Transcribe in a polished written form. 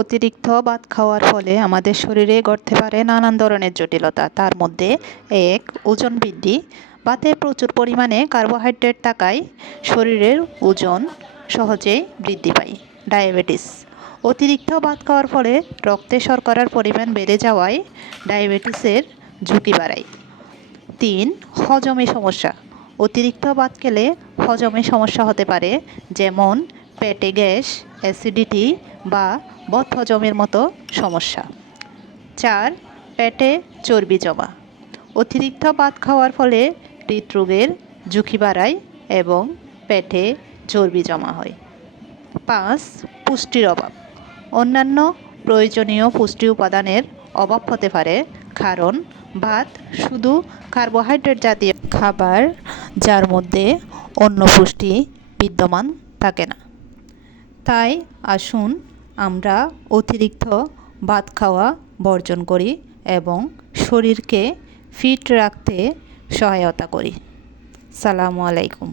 অতিরিক্ত ভাত খাওয়ার ফলে আমাদের শরীরে ঘটতে পারে নানান ধরনের জটিলতা। তার মধ্যে এক, ওজন বৃদ্ধি। ভাতে প্রচুর পরিমাণে কার্বোহাইড্রেট থাকায় শরীরের ওজন সহজেই বৃদ্ধি পায়। ডায়াবেটিস। অতিরিক্ত ভাত খাওয়ার ফলে রক্তে শর্করার পরিমাণ বেড়ে যাওয়ায় ডায়াবেটিসের ঝুঁকি বাড়ায়। 3, হজমে সমস্যা। অতিরিক্ত ভাত খেলে হজমে সমস্যা হতে পারে, যেমন পেটে গ্যাস, অ্যাসিডিটি বা বদহজমের মতো সমস্যা। 4, পেটে চর্বি জমা। অতিরিক্ত ভাত খাওয়ার ফলে হৃদরোগের ঝুঁকি বাড়ায় এবং পেটে চর্বি জমা হয়। 5, পুষ্টির অভাব। অন্যান্য প্রয়োজনীয় পুষ্টি উপাদানের অভাব হতে পারে, কারণ ভাত শুধু কার্বোহাইড্রেট জাতীয় খাবার, যার মধ্যে অন্য পুষ্টি বিদ্যমান থাকে না। তাই আসুন আমরা অতিরিক্ত ভাত খাওয়া বর্জন করি এবং শরীরকে ফিট রাখতে সহায়তা করি। আসসালামু আলাইকুম।